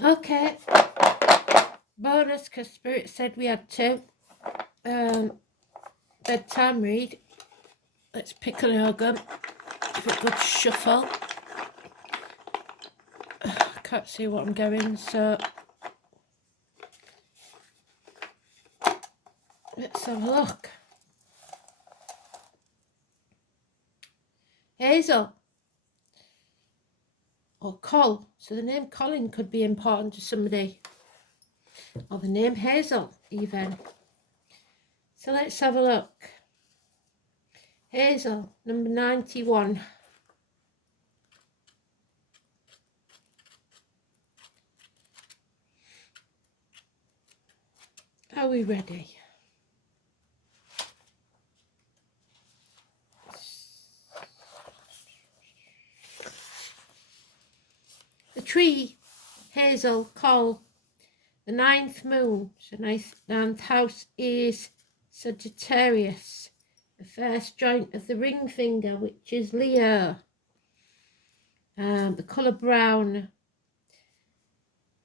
Okay, bonus because Spirit said we had two. Bedtime read. Let's pick an Ogha. Give it a good shuffle. I can't see what I'm going, so let's have a look. Hazel or Col. So the name Colin could be important to somebody, or the name Hazel even. So let's have a look. Hazel, number 91. Are we ready? The tree, Hazel, Col. The ninth moon, so ninth house is Sagittarius. The first joint of the ring finger, which is Leo. The colour brown.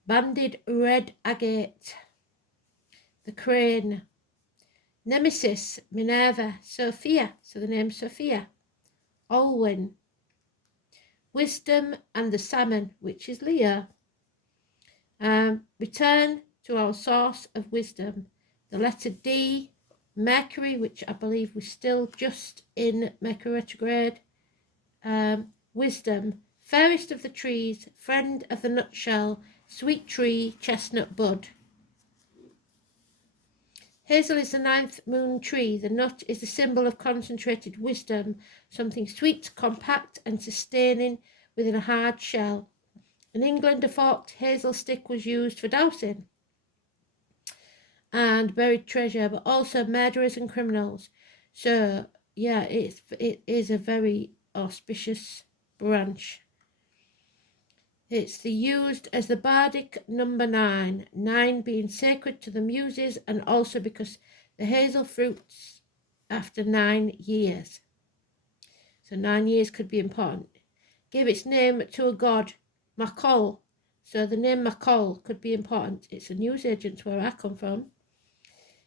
Banded red agate. The crane. Nemesis, Minerva, Sophia, so the name Sophia. Olwyn. Wisdom and the salmon, which is Leo. Return to our source of wisdom. The letter D. Mercury, which I believe we're still just in Mercury retrograde. Wisdom, fairest of the trees, friend of the nutshell, sweet tree, chestnut bud. Hazel is the ninth moon tree. The nut is the symbol of concentrated wisdom, something sweet, compact and sustaining within a hard shell. In England, a forked hazel stick was used for dowsing and buried treasure, but also murderers and criminals. So yeah, it is a very auspicious branch. It's used as the bardic number 9, 9 being sacred to the muses, and also because the hazel fruits after 9 years. So 9 years could be important. Gave its name to a god, Macol. So the name Macol could be important. It's a newsagent where I come from.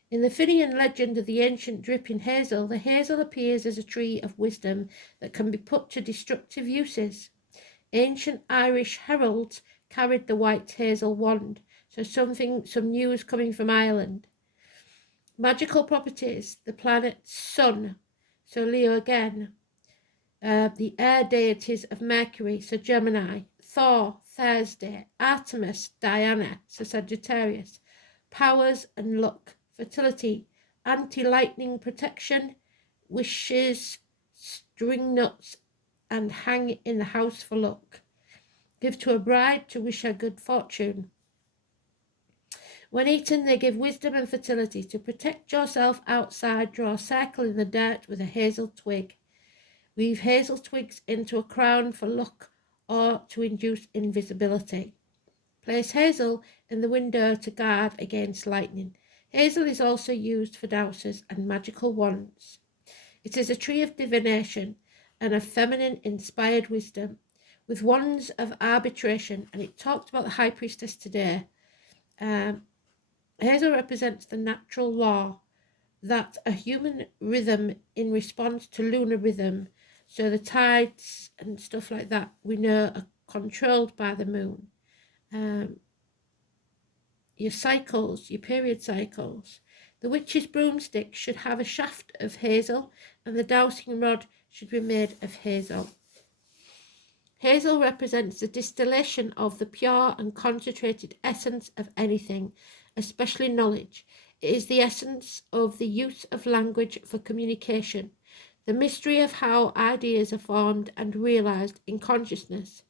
In the Finian legend of the ancient dripping hazel, the hazel appears as a tree of wisdom that can be put to destructive uses. Ancient Irish heralds carried the white hazel wand, so some news coming from Ireland. Magical properties, the planet Sun, so Leo again. The air deities of Mercury, so Gemini. Thor, Thursday. Artemis, Diana, so Sagittarius. Powers and luck. Fertility, anti-lightning protection, wishes, string nuts, and hang in the house for luck. Give to a bride to wish her good fortune. When eaten, they give wisdom and fertility. To protect yourself outside, draw a circle in the dirt with a hazel twig. Weave hazel twigs into a crown for luck or to induce invisibility. Place hazel in the window to guard against lightning. Hazel is also used for dowsers and magical wands. It is a tree of divination and of feminine-inspired wisdom, with wands of arbitration, and it talked about the high priestess today. Hazel represents the natural law that a human rhythm in response to lunar rhythm, so the tides and stuff like that, we know are controlled by the moon. Your cycles, your period cycles. The witch's broomstick should have a shaft of hazel, and the dowsing rod should be made of hazel. Hazel represents the distillation of the pure and concentrated essence of anything, especially knowledge. It is the essence of the use of language for communication, the mystery of how ideas are formed and realized in consciousness.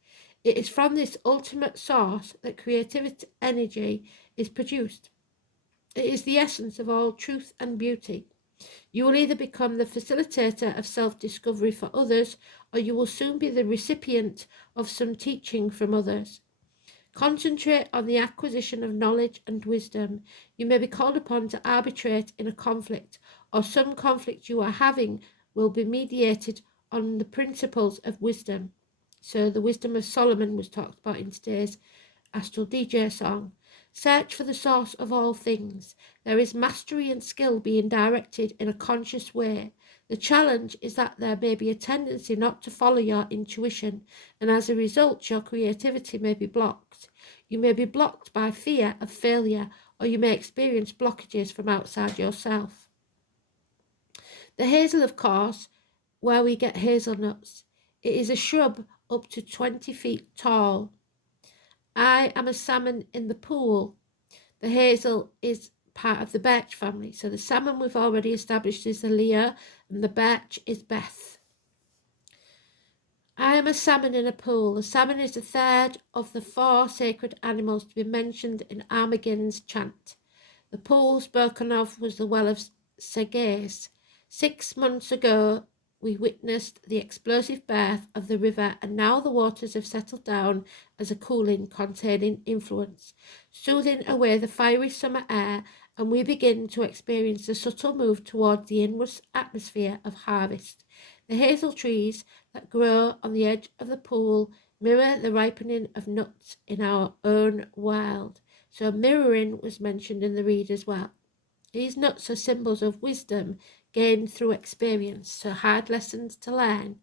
It is from this ultimate source that creativity energy is produced. It is the essence of all truth and beauty. You will either become the facilitator of self-discovery for others, or you will soon be the recipient of some teaching from others. Concentrate on the acquisition of knowledge and wisdom. You may be called upon to arbitrate in a conflict, or some conflict you are having will be mediated on the principles of wisdom. So the wisdom of Solomon was talked about in today's Astral DJ song. Search for the source of all things. There is mastery and skill being directed in a conscious way. The challenge is that there may be a tendency not to follow your intuition, and as a result, your creativity may be blocked. You may be blocked by fear of failure, or you may experience blockages from outside yourself. The hazel, of course, where we get hazelnuts. It is a shrub up to 20 feet tall. I am a salmon in the pool. The hazel is part of the birch family. So the salmon we've already established is the Leah, and the birch is Beth. I am a salmon in a pool. The salmon is the third of the 4 sacred animals to be mentioned in Armageddon's chant. The pool spoken of was the well of Segais. 6 months ago, we witnessed the explosive birth of the river, and now the waters have settled down as a cooling, containing influence, soothing away the fiery summer air, and we begin to experience the subtle move towards the inward atmosphere of harvest. The hazel trees that grow on the edge of the pool mirror the ripening of nuts in our own world. So mirroring was mentioned in the read as well. These nuts are symbols of wisdom gained through experience, so hard lessons to learn.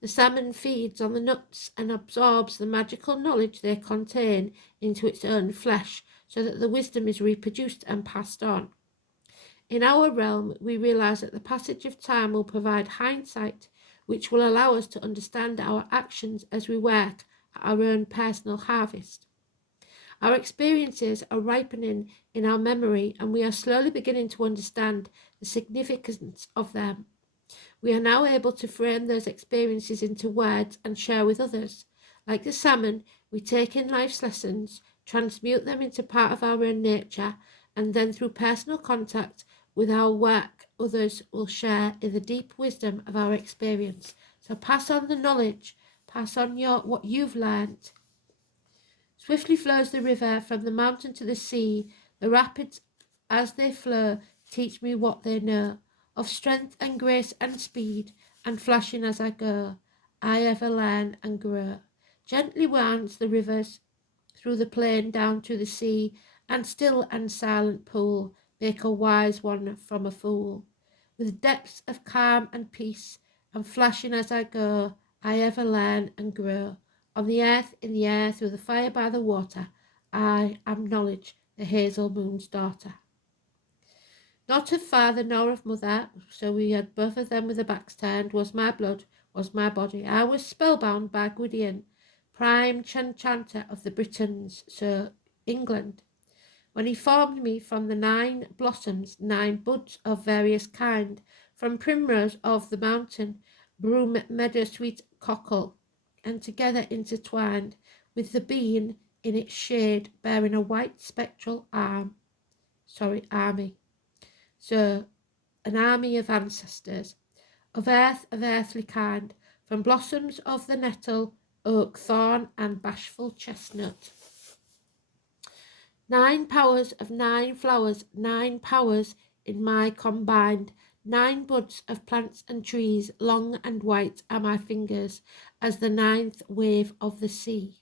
The salmon feeds on the nuts and absorbs the magical knowledge they contain into its own flesh, so that the wisdom is reproduced and passed on. In our realm, we realize that the passage of time will provide hindsight, which will allow us to understand our actions as we work at our own personal harvest. Our experiences are ripening in our memory, and we are slowly beginning to understand the significance of them. We are now able to frame those experiences into words and share with others. Like the salmon, we take in life's lessons, transmute them into part of our own nature, and then through personal contact with our work, others will share in the deep wisdom of our experience. So pass on the knowledge, pass on what you've learnt. Swiftly flows the river from the mountain to the sea. The rapids, as they flow, teach me what they know, of strength and grace and speed, and flashing as I go, I ever learn and grow. Gently winds the rivers through the plain down to the sea, and still and silent pool make a wise one from a fool. With depths of calm and peace, and flashing as I go, I ever learn and grow. On the earth, in the air, through the fire by the water, I am knowledge, the hazel moon's daughter. Not of father nor of mother, so we had both of them with their backs turned, was my blood, was my body. I was spellbound by Gwydion, prime enchanter of the Britons, so England, when he formed me from the 9 blossoms, 9 buds of various kind, from primrose of the mountain, broom, meadow, sweet cockle, and together intertwined with the bean in its shade, bearing a white spectral army. So, an army of ancestors, of earth of earthly kind, from blossoms of the nettle, oak, thorn, and bashful chestnut. 9 powers of 9 flowers, 9 powers in my combined, 9 buds of plants and trees, long and white are my fingers, as the 9th wave of the sea.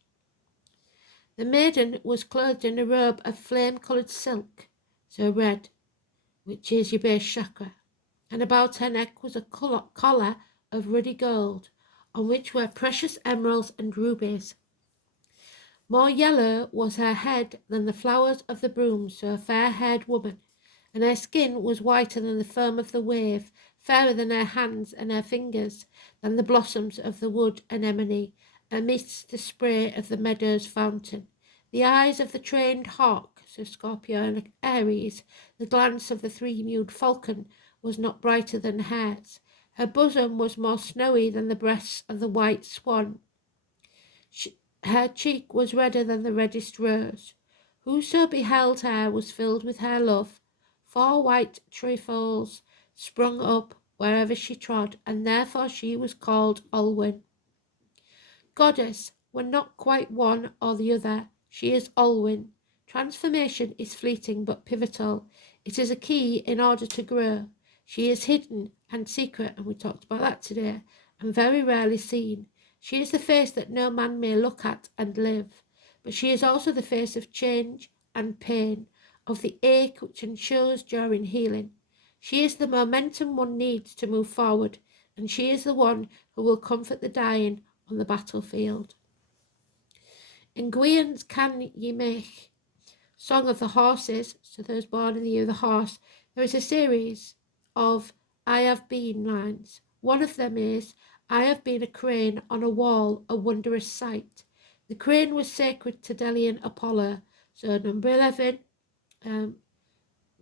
The maiden was clothed in a robe of flame-coloured silk, so red, which is your base chakra, and about her neck was a collar of ruddy gold, on which were precious emeralds and rubies. More yellow was her head than the flowers of the broom, so a fair-haired woman, and her skin was whiter than the foam of the wave, fairer than her hands and her fingers, than the blossoms of the wood anemone, amidst the spray of the meadow's fountain. The eyes of the trained hawk, so Scorpio and Aries, the glance of the 3-mewed falcon, was not brighter than hers. Her bosom was more snowy than the breasts of the white swan. Her cheek was redder than the reddest rose. Whoso beheld her was filled with her love. 4 white trefoils sprung up wherever she trod, and therefore she was called Olwen. Goddess, when not quite one or the other, she is Olwen. Transformation is fleeting but pivotal. It is a key in order to grow. She is hidden and secret, and we talked about that today, and very rarely seen. She is the face that no man may look at and live. but she is also the face of change and pain, of the ache which ensures during healing. She is the momentum one needs to move forward, and she is the one who will comfort the dying on the battlefield. In Gwian's Can Ye Make, Song of the Horses, so those born in the year of the horse, there is a series of I have been lines. One of them is, I have been a crane on a wall, a wondrous sight. The crane was sacred to Delian Apollo. So number 11,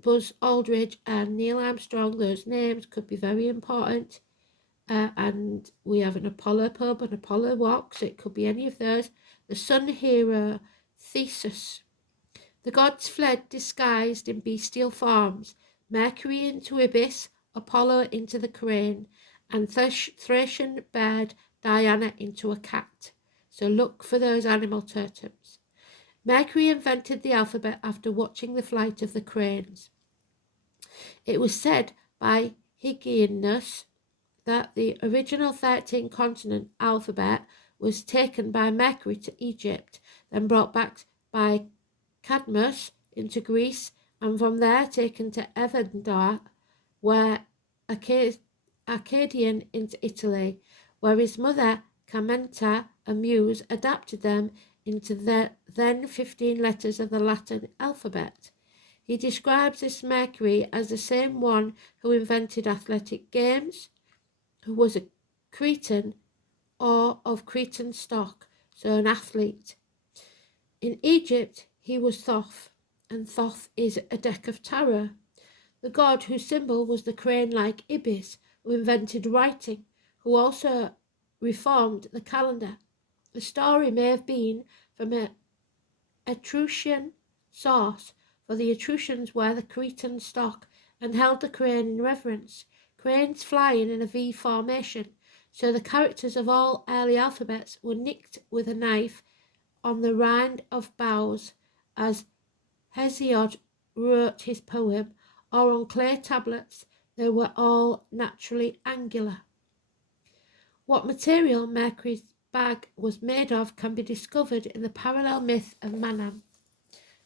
Buzz Aldridge and Neil Armstrong, those names could be very important. And we have an Apollo pub, an Apollo walk, so it could be any of those. The sun hero Theseus. The gods fled disguised in bestial forms, Mercury into Ibis, Apollo into the crane, and Thracian bird Diana into a cat. So look for those animal totems. Mercury invented the alphabet after watching the flight of the cranes. It was said by Hyginus that the original 13-consonant alphabet was taken by Mercury to Egypt, then brought back by Cadmus into Greece, and from there taken to Evander, where Arcadian into Italy, where his mother Camenta, a muse, adapted them into the then 15 letters of the Latin alphabet. He describes this Mercury as the same one who invented athletic games, who was a Cretan or of Cretan stock, so an athlete. In Egypt, he was Thoth, and Thoth is a deck of tarot, the god whose symbol was the crane-like Ibis, who invented writing, who also reformed the calendar. The story may have been from an Etruscan source, for the Etruscans were the Cretan stock and held the crane in reverence, cranes flying in a V formation, so the characters of all early alphabets were nicked with a knife on the rind of boughs, as Hesiod wrote his poem, or on clay tablets. They were all naturally angular. What material Mercury's bag was made of can be discovered in the parallel myth of Manan,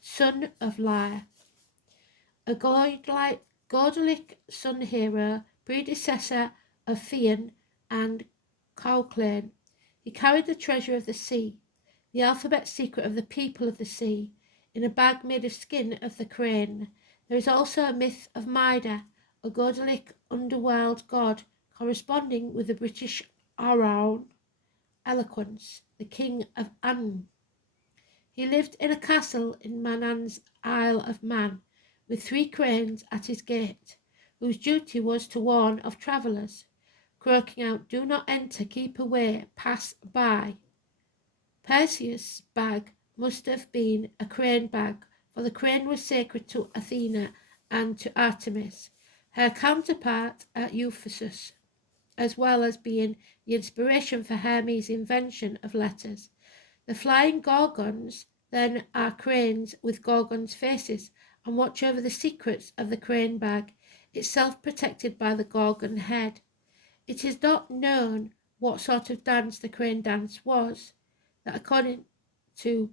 son of Lyre, a godlike sun hero, predecessor of Phaon and Cauclain. He carried the treasure of the sea, the alphabet secret of the people of the sea, in a bag made of skin of the crane. There is also a myth of Mida, a godlike underworld god corresponding with the British Araun, eloquence, the king of An. He lived in a castle in Manan's Isle of Man, with 3 cranes at his gate, whose duty was to warn of travellers, croaking out, "Do not enter, keep away, pass by." Perseus' bag must have been a crane bag, for the crane was sacred to Athena and to Artemis, her counterpart at Ephesus, as well as being the inspiration for Hermes' invention of letters. The flying gorgons then are cranes with gorgons' faces and watch over the secrets of the crane bag, itself protected by the gorgon head. It is not known what sort of dance the crane dance was, that according to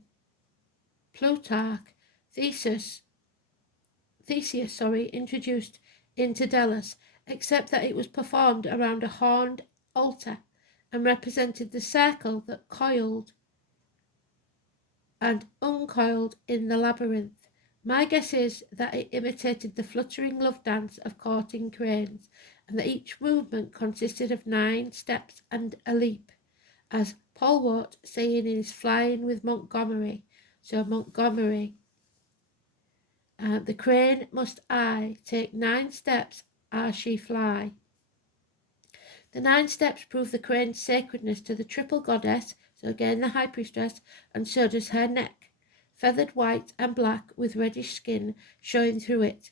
Plutarch, Theseus introduced into Delos, except that it was performed around a horned altar and represented the circle that coiled and uncoiled in the labyrinth. My guess is that it imitated the fluttering love dance of courting cranes, and that each movement consisted of 9 steps and a leap, as Polwart saying in his Flying with Montgomery. So Montgomery, the crane must I take 9 steps as she fly. The 9 steps prove the crane's sacredness to the triple goddess, so again the high priestess, and so does her neck, feathered white and black with reddish skin showing through it.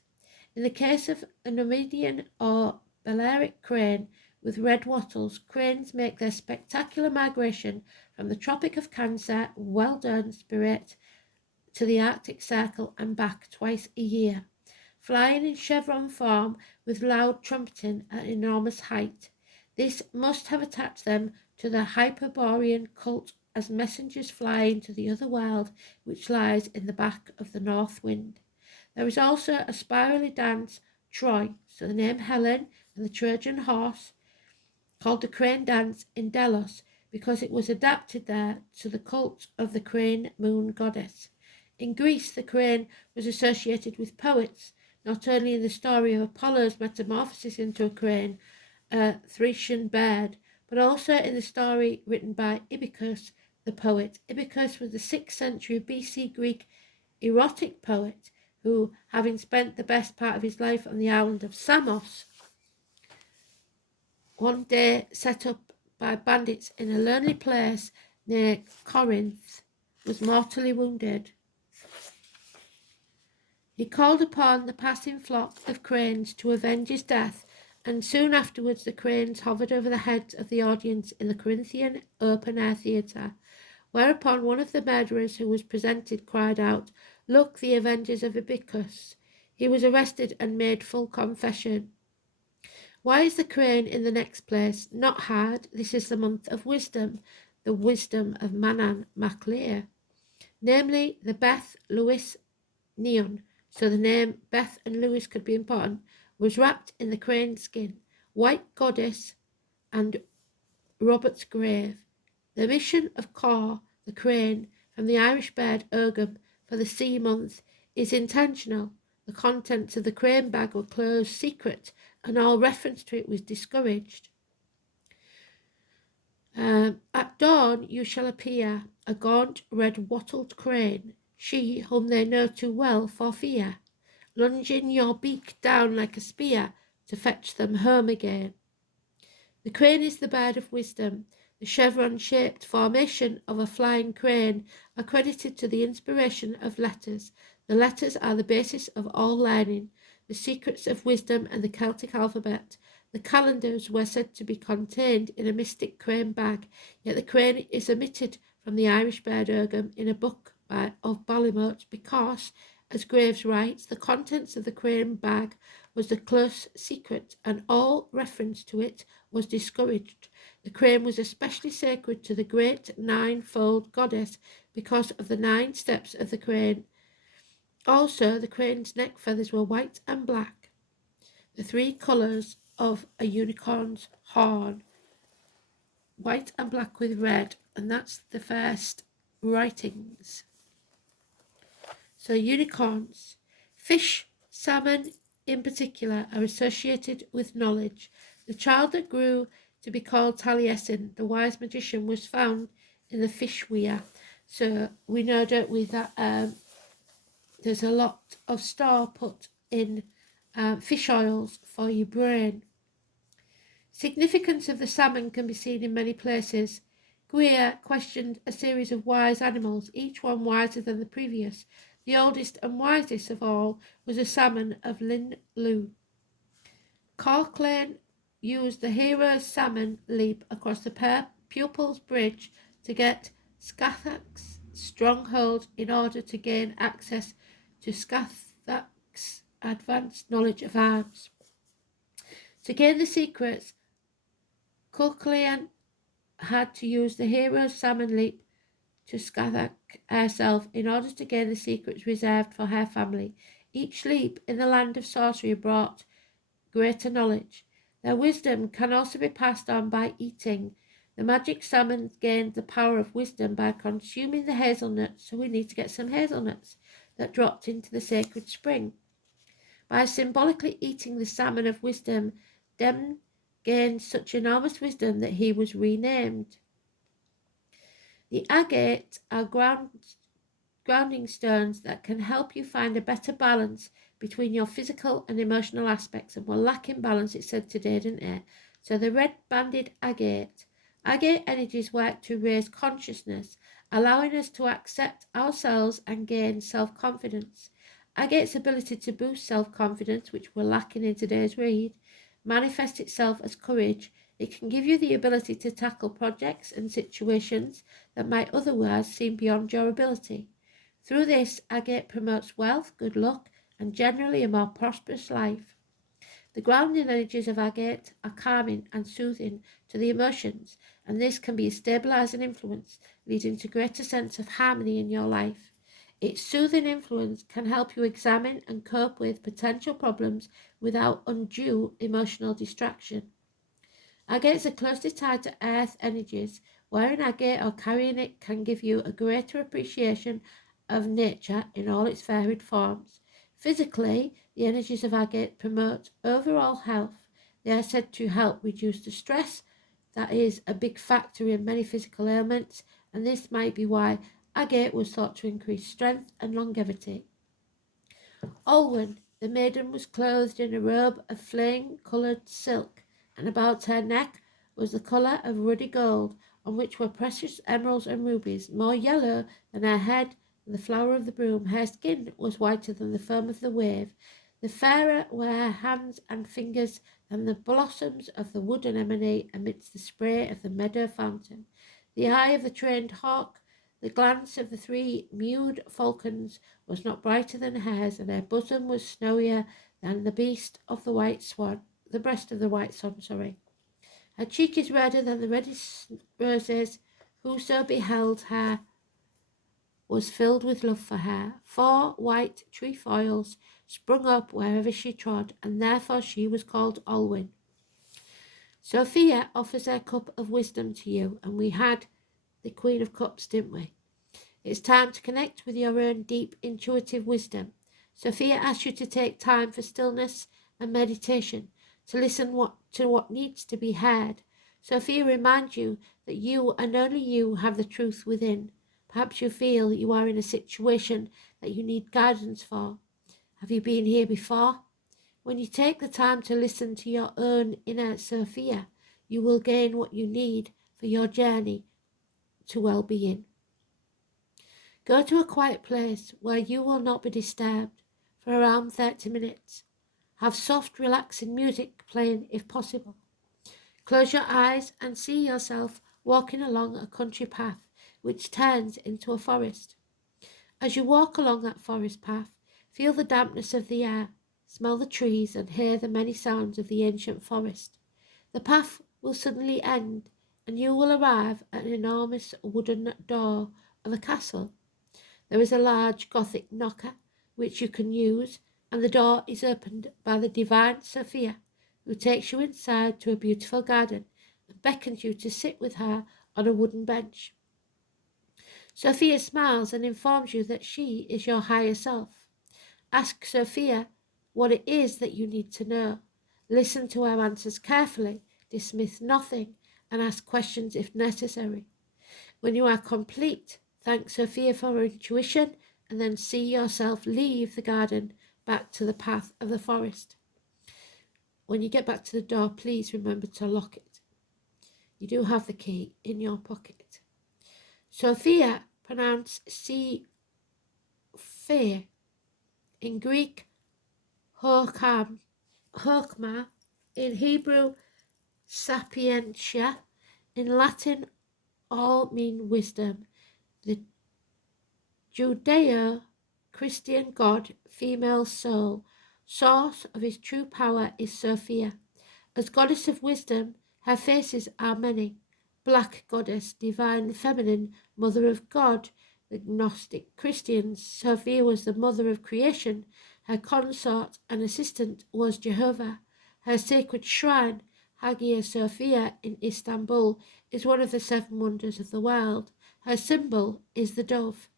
In the case of a Numidian or Balearic crane with red wattles, cranes make their spectacular migration from the Tropic of Cancer, well done Spirit, to the Arctic Circle and back twice a year, flying in chevron form with loud trumpeting at enormous height. This must have attached them to the Hyperborean cult as messengers fly into the other world, which lies in the back of the north wind. There is also a spirally dance, Troy, so the name Helen and the Trojan horse, called the crane dance in Delos, because it was adapted there to the cult of the crane moon goddess. In Greece, the crane was associated with poets, not only in the story of Apollo's metamorphosis into a crane, a Thracian bird, but also in the story written by Ibycus, the poet. Ibycus was the 6th century BC Greek erotic poet who, having spent the best part of his life on the island of Samos, one day set up by bandits in a lonely place near Corinth, was mortally wounded. He called upon the passing flock of cranes to avenge his death, and soon afterwards the cranes hovered over the heads of the audience in the Corinthian open-air theatre, whereupon one of the murderers who was presented cried out, "Look, the avengers of Ibycus." He was arrested and made full confession. Why is the crane in the next place? Not hard. This is the month of wisdom, the wisdom of Manan Maclear, namely the Beth Lewis neon. So the name Beth and Lewis could be important, was wrapped in the crane skin, white goddess, and Robert's grave. The mission of Cor, the crane, from the Irish bird Ogha for the sea month is intentional. The contents of the crane bag were closed secret, and all reference to it was discouraged. At dawn you shall appear, a gaunt, red-wattled crane, she whom they know too well for fear, lunging your beak down like a spear to fetch them home again. The crane is the bird of wisdom. The chevron-shaped formation of a flying crane are credited to the inspiration of letters. The letters are the basis of all learning, the secrets of wisdom and the Celtic alphabet. The calendars were said to be contained in a mystic crane bag, yet the crane is omitted from the Irish bird Ogha in a book of Ballymote because, as Graves writes, the contents of the crane bag was the close secret, and all reference to it was discouraged. The crane was especially sacred to the great nine-fold goddess because of the 9 steps of the crane. Also, the crane's neck feathers were white and black, the 3 colours of a unicorn's horn, white and black with red, and that's the first writings. So unicorns, fish, salmon in particular, are associated with knowledge. The child that grew to be called Taliesin, the wise magician, was found in the fish weir. So we know, don't we, that there's a lot of store put in fish oils for your brain. Significance of the salmon can be seen in many places. Greer questioned a series of wise animals, each one wiser than the previous. The oldest and wisest of all was a salmon of Lyn Lw. Corclane used the hero's salmon leap across the Pupil's Bridge to get Scathach's stronghold in order to gain access to Scathach's advanced knowledge of arms. To gain the secrets, Corclane had to use the hero's salmon leap to Scathach herself in order to gain the secrets reserved for her family. Each leap in the land of sorcery brought greater knowledge. Their wisdom can also be passed on by eating. The magic salmon gained the power of wisdom by consuming the hazelnuts, so we need to get some hazelnuts, that dropped into the sacred spring. By symbolically eating the salmon of wisdom, Dem gained such enormous wisdom that he was renamed. The agate are grounding stones that can help you find a better balance between your physical and emotional aspects, and we're lacking balance, it said today, didn't it? So the red-banded agate energies work to raise consciousness, allowing us to accept ourselves and gain self-confidence. Agate's ability to boost self-confidence, which we're lacking in today's read, manifests itself as courage. It can give you the ability to tackle projects and situations that might otherwise seem beyond your ability. Through this, agate promotes wealth, good luck, and generally a more prosperous life. The grounding energies of agate are calming and soothing to the emotions and this can be a stabilizing influence, leading to greater sense of harmony in your life. Its soothing influence can help you examine and cope with potential problems without undue emotional distraction. Agates are closely tied to earth energies. Wearing agate or carrying it can give you a greater appreciation of nature in all its varied forms. Physically, the energies of agate promote overall health. They are said to help reduce the stress that is a big factor in many physical ailments, and this might be why agate was thought to increase strength and longevity. Olwen, the maiden, was clothed in a robe of flame-coloured silk, and about her neck was the colour of ruddy gold, on which were precious emeralds and rubies, more yellow than her head and the flower of the broom. Her skin was whiter than the foam of the wave. The fairer were her hands and fingers than the blossoms of the wood anemone amidst the spray of the meadow fountain. The eye of the trained hawk, the glance of the three mewed falcons was not brighter than hers, and her bosom was snowier than the breast of the white swan. Her cheek is redder than the reddest roses. Whoso beheld her was filled with love for her. 4 white trefoils sprung up wherever she trod, and therefore she was called Olwen. Sophia offers her cup of wisdom to you, and we had the Queen of Cups, didn't we? It's time to connect with your own deep intuitive wisdom. Sophia asks you to take time for stillness and meditation, to listen to what needs to be heard. Sophia reminds you that you and only you have the truth within. Perhaps you feel you are in a situation that you need guidance for. Have you been here before? When you take the time to listen to your own inner Sophia, you will gain what you need for your journey to well-being. Go to a quiet place where you will not be disturbed for around 30 minutes. Have soft, relaxing music playing if possible. Close your eyes and see yourself walking along a country path which turns into a forest. As you walk along that forest path, feel the dampness of the air, smell the trees, and hear the many sounds of the ancient forest. The path will suddenly end, and you will arrive at an enormous wooden door of a castle. There is a large Gothic knocker which you can use, and the door is opened by the divine Sophia, who takes you inside to a beautiful garden and beckons you to sit with her on a wooden bench. Sophia smiles and informs you that she is your higher self. Ask Sophia what it is that you need to know. Listen to her answers carefully, dismiss nothing, and ask questions if necessary. When you are complete, thank Sophia for her intuition, and then see yourself leave the garden back to the path of the forest. When you get back to the door, please remember to lock it. You do have the key in your pocket. Sophia, pronounced Fear. In Greek, Hokma. In Hebrew, Sapientia. In Latin, all mean wisdom. The Judeo-Christian god, female soul, source of his true power is Sophia. As goddess of wisdom, her faces are many. Black goddess, divine feminine, mother of God. The Gnostic Christians, Sophia was the mother of creation. Her consort and assistant was Jehovah. Her sacred shrine, Hagia Sophia in Istanbul, is one of the 7 wonders of the world. Her symbol is the dove,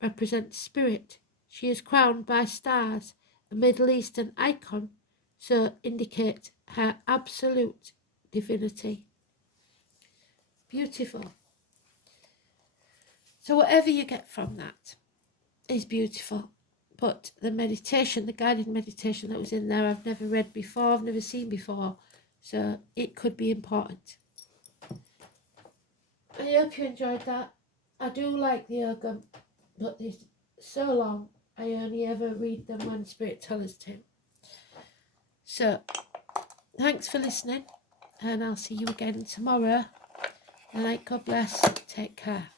represents spirit. She is crowned by stars, a Middle Eastern icon, so indicate her absolute divinity. Beautiful. So whatever you get from that is beautiful. But the meditation, the guided meditation that was in there, I've never read before, I've never seen before. So it could be important. I hope you enjoyed that. I do like the Ogha, but they're so long. I only ever read them when Spirit tells us to. So, thanks for listening, and I'll see you again tomorrow. Good night, God bless. Take care.